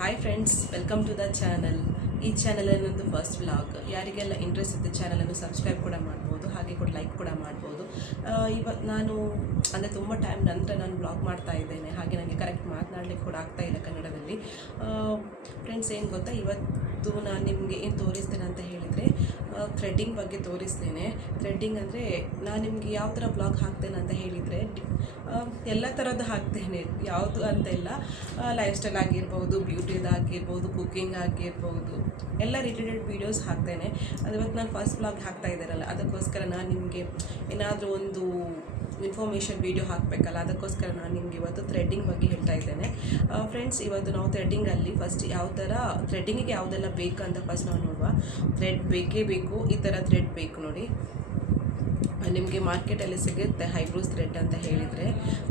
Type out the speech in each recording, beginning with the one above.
Hi friends, welcome to the channel. ಈ channel ನನ್ನದು first vlog. ಯಾರಿಗೆಲ್ಲ ಇಂಟ್ರೆಸ್ಟ್ ಇದ್ದ ಚಾನಲನ್ನು ಸಬ್ಸ್ಕ್ರೈಬ್ ಕೂಡ ಮಾಡ್ಬೋದು, ಹಾಗೆ ಕೂಡ ಲೈಕ್ ಕೂಡ ಮಾಡ್ಬೋದು. ಇವತ್ತು ನಾನು ಅಂದರೆ ತುಂಬ ಟೈಮ್ ನಂತರ ನಾನು ವ್ಲಾಗ್ ಮಾಡ್ತಾ ಇದ್ದೇನೆ, ಹಾಗೆ ನನಗೆ ಕರೆಕ್ಟ್ ಮಾತನಾಡಲಿಕ್ಕೆ ಕೂಡ ಆಗ್ತಾ ಇಲ್ಲ ಕನ್ನಡದಲ್ಲಿ. ಫ್ರೆಂಡ್ಸ್, ಏನು ಗೊತ್ತಾ, ಇವತ್ತು ನಾನು ನಿಮಗೆ ಏನು ತೋರಿಸ್ತೇನೆ ಅಂತ ಹೇಳಿದರೆ ಥ್ರೆಡ್ಡಿಂಗ್ ಬಗ್ಗೆ ತೋರಿಸ್ತೇನೆ. ಥ್ರೆಡ್ಡಿಂಗ್ ಅಂದರೆ ನಾನು ನಿಮಗೆ ಯಾವ ಥರ ಬ್ಲಾಗ್ ಹಾಕ್ತೇನೆ ಅಂತ ಹೇಳಿದರೆ ಎಲ್ಲ ಥರದ್ದು ಹಾಕ್ತೇನೆ, ಯಾವುದು ಅಂತ ಇಲ್ಲ. ಲೈಫ್ ಸ್ಟೈಲ್ ಆಗಿರ್ಬೋದು, ಬ್ಯೂಟಿದಾಗಿರ್ಬೋದು, ಕುಕ್ಕಿಂಗ್ ಆಗಿರ್ಬೋದು, ಎಲ್ಲ ರಿಲೇಟೆಡ್ ವೀಡಿಯೋಸ್ ಹಾಕ್ತೇನೆ. ಅದು ಇವತ್ತು ನಾನು ಫಸ್ಟ್ ಬ್ಲಾಗ್ ಹಾಕ್ತಾ ಇದ್ದಾರಲ್ಲ, ಅದಕ್ಕೋಸ್ಕರ ನಾನು ನಿಮಗೆ ಏನಾದರೂ ಒಂದು ಇನ್ಫಾರ್ಮೇಷನ್ ವೀಡಿಯೋ ಹಾಕಬೇಕಲ್ಲ, ಅದಕ್ಕೋಸ್ಕರ ನಾನು ನಿಮಗೆ ಇವತ್ತು ಥ್ರೆಡ್ಡಿಂಗ್ ಬಗ್ಗೆ ಹೇಳ್ತಾ ಇದ್ದೇನೆ. ಫ್ರೆಂಡ್ಸ್, ಇವತ್ತು ನಾವು ಥ್ರೆಡ್ಡಿಂಗಲ್ಲಿ ಫಸ್ಟ್ ಯಾವ ಥರ ಥ್ರೆಡ್ಡಿಂಗಿಗೆ ಯಾವುದೆಲ್ಲ ಬೇಕು ಅಂತ ಫಸ್ಟ್ ನಾವು ನೋಡುವ. ಥ್ರೆಡ್ ಬೇಕೇ ಬೇಕು, ಈ ಥರ ಥ್ರೆಡ್ ಬೇಕು ನೋಡಿ. ನಿಮಗೆ ಮಾರ್ಕೆಟಲ್ಲಿ ಸಿಗುತ್ತೆ ಹೈಬ್ರೋಸ್ ಥ್ರೆಡ್ ಅಂತ ಹೇಳಿದರೆ.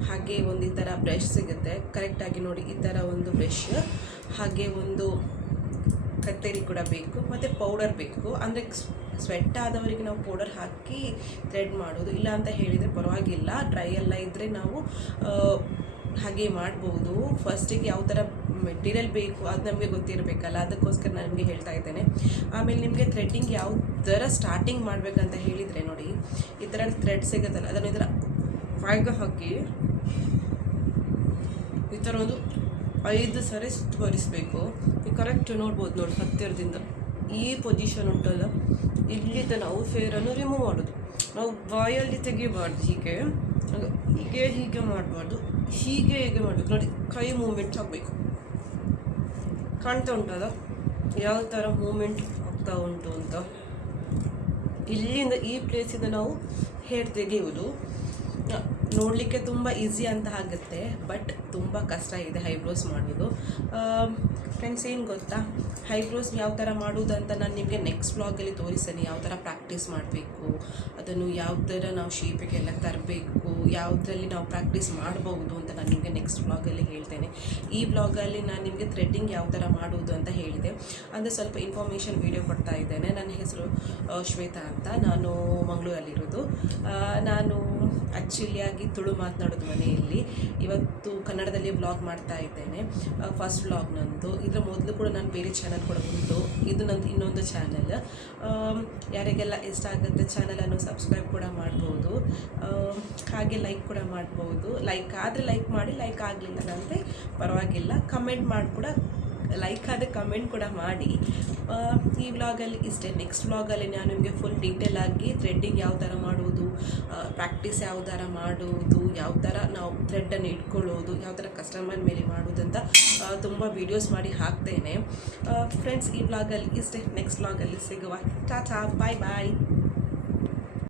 ಹಾಗೆ ಒಂದು ಈ ಥರ ಬ್ರಷ್ ಸಿಗುತ್ತೆ, ಕರೆಕ್ಟಾಗಿ ನೋಡಿ, ಈ ಥರ ಒಂದು ಬ್ರಷ್, ಹಾಗೆ ಒಂದು ಕತ್ತರಿ ಕೂಡ ಬೇಕು, ಮತ್ತು ಪೌಡರ್ ಬೇಕು. ಅಂದರೆ ಸ್ವೆಟ್ ಆದವರಿಗೆ ನಾವು ಪೌಡರ್ ಹಾಕಿ ಥ್ರೆಡ್ ಮಾಡೋದು, ಇಲ್ಲ ಅಂತ ಹೇಳಿದರೆ ಪರವಾಗಿಲ್ಲ, ಡ್ರೈ ಎಲ್ಲ ಇದ್ದರೆ ನಾವು ಹಾಗೆ ಮಾಡ್ಬೋದು. ಫಸ್ಟಿಗೆ ಯಾವ ಥರ ಮೆಟೀರಿಯಲ್ ಬೇಕು ಅದು ನಮಗೆ ಗೊತ್ತಿರಬೇಕಲ್ಲ, ಅದಕ್ಕೋಸ್ಕರ ನಾನು ನಿಮಗೆ ಹೇಳ್ತಾ ಇದ್ದೇನೆ. ಆಮೇಲೆ ನಿಮಗೆ ಥ್ರೆಡ್ಡಿಂಗ್ ಯಾವ ಥರ ಸ್ಟಾರ್ಟಿಂಗ್ ಮಾಡಬೇಕಂತ ಹೇಳಿದರೆ ನೋಡಿ, ಈ ಥರ ಥ್ರೆಡ್ ಸಿಗುತ್ತಲ್ಲ, ಅದನ್ನು ಈ ಥರ ಫೈಗೆ ಹಾಕಿ ಈ ಥರ ಒಂದು 5 ಸರಿ ಸುತ್ತುವರಿಸಬೇಕು. ನೀವು ಕರೆಕ್ಟ್ ನೋಡ್ಬೋದು ನೋಡಿ, ಹತ್ತಿರದಿಂದ ಈ ಪೊಸಿಷನ್ ಉಂಟಲ್ಲ, ಇಲ್ಲಿಂದ ನಾವು ಫೇರನ್ನು ರಿಮೂವ್ ಮಾಡೋದು. ನಾವು ಬಾಯಲ್ಲಿ ತೆಗಿಬಾರ್ದು, ಹೀಗೆ ಹೀಗೆ ಹೀಗೆ ಮಾಡಬಾರ್ದು, ಹೀಗೆ ಮಾಡಬೇಕು ನೋಡಿ. ಕೈ ಮೂಮೆಂಟ್ ಆಗಬೇಕು, ಕಾಣ್ತಾ ಉಂಟಲ್ಲ ಯಾವ ಥರ ಮೂಮೆಂಟ್ ಆಗ್ತಾ ಉಂಟು ಅಂತ. ಇಲ್ಲಿಂದ ಈ ಪ್ಲೇಸಿಂದ ನಾವು ಹೇರ್ ತೆಗೆಯುವುದು. ನೋಡಲಿಕ್ಕೆ ತುಂಬ ಈಸಿ ಅಂತ ಆಗುತ್ತೆ, ಬಟ್ ತುಂಬ ಕಷ್ಟ ಇದೆ ಹೈಬ್ರೋಸ್ ಮಾಡೋದು. ಫ್ರೆಂಡ್ಸ್, ಏನು ಗೊತ್ತಾ, ಹೈಬ್ರೋಸ್ ಯಾವ ಥರ ಮಾಡೋದು ಅಂತ ನಾನು ನಿಮಗೆ ನೆಕ್ಸ್ಟ್ ವ್ಲಾಗಲ್ಲಿ ತೋರಿಸ್ತೇನೆ. ಯಾವ ಥರ ಪ್ರಾಕ್ಟೀಸ್ ಮಾಡಬೇಕು, ಅದನ್ನು ಯಾವ ಥರ ನಾವು ಶೇಪಿಗೆಲ್ಲ ತರಬೇಕು, ಯಾವುದರಲ್ಲಿ ನಾವು ಪ್ರಾಕ್ಟೀಸ್ ಮಾಡ್ಬೋದು ಅಂತ ನಾನು ನಿಮಗೆ ನೆಕ್ಸ್ಟ್ ವ್ಲಾಗಲ್ಲಿ ಹೇಳ್ತೇನೆ. ಈ ವ್ಲಾಗಲ್ಲಿ ನಾನು ನಿಮಗೆ ಥ್ರೆಡ್ಡಿಂಗ್ ಯಾವ ಥರ ಮಾಡೋದು ಅಂತ ಹೇಳಿದೆ, ಅಂದರೆ ಸ್ವಲ್ಪ ಇನ್ಫಾರ್ಮೇಷನ್ ವೀಡಿಯೋ ಕೊಡ್ತಾ ಇದ್ದೇನೆ. ನನ್ನ ಹೆಸರು ಶ್ವೇತಾ ಅಂತ, ನಾನು ಮಂಗಳೂರಲ್ಲಿರೋದು. ನಾನು ಆ್ಯಕ್ಚುಲಿಯಾಗಿ ತುಳು ಮಾತನಾಡೋದು ಮನೆಯಲ್ಲಿ. ಇವತ್ತು ಕನ್ನಡದಲ್ಲಿ ವ್ಲಾಗ್ ಮಾಡ್ತಾ ಇದ್ದೇನೆ, ಫಸ್ಟ್ ವ್ಲಾಗ್ ನಂದು. ಇದರ ಮೊದಲು ಕೂಡ ನಾನು ಬೇರೆ ಚಾನಲ್ ಕೂಡ ಉಂಟು, ಇದು ನಂದು ಇನ್ನೊಂದು ಚಾನಲ್. ಯಾರಿಗೆಲ್ಲ ಇಷ್ಟ ಆಗುತ್ತೆ ಚಾನಲನ್ನು ಸಬ್ಸ್ಕ್ರೈಬ್ ಕೂಡ ಮಾಡ್ಬೋದು, ಹಾಗೆ ಲೈಕ್ ಕೂಡ ಮಾಡ್ಬೋದು. ಲೈಕ್ ಆದರೆ ಲೈಕ್ ಮಾಡಿ, ಲೈಕ್ ಆಗಲಿಲ್ಲ ಅಂದರೆ ಪರವಾಗಿಲ್ಲ, ಕಮೆಂಟ್ ಮಾಡಿ ಕೂಡ, ಲೈಕ್ ಆದರೆ ಕಮೆಂಟ್ ಕೂಡ ಮಾಡಿ. ಈ ವ್ಲಾಗಲ್ಲಿ ಇಷ್ಟೇ. ನೆಕ್ಸ್ಟ್ ವ್ಲಾಗಲ್ಲಿ ನಾನು ನಿಮಗೆ ಫುಲ್ ಡೀಟೇಲ್ ಆಗಿ ಥ್ರೆಡ್ಡಿಂಗ್ ಯಾವ ಥರ ಮಾಡುವುದು, ಪ್ರಾಕ್ಟೀಸ್ ಯಾವ ಥರ ಮಾಡುವುದು, ಯಾವ ಥರ ನಾವು ಥ್ರೆಡ್ಡನ್ನು ಇಟ್ಕೊಳ್ಳೋದು, ಯಾವ ಥರ ಕಸ್ಟಮರ್ ಮೇಲೆ ಮಾಡೋದಂತ ತುಂಬ ವೀಡಿಯೋಸ್ ಮಾಡಿ ಹಾಕ್ತೇನೆ. ಫ್ರೆಂಡ್ಸ್, ಈ ವ್ಲಾಗಲ್ಲಿ ಇಷ್ಟೇ. ನೆಕ್ಸ್ಟ್ ವ್ಲಾಗಲ್ಲಿ ಸಿಗುವ. ಟಾಟಾ, ಬಾಯ್ ಬಾಯ್.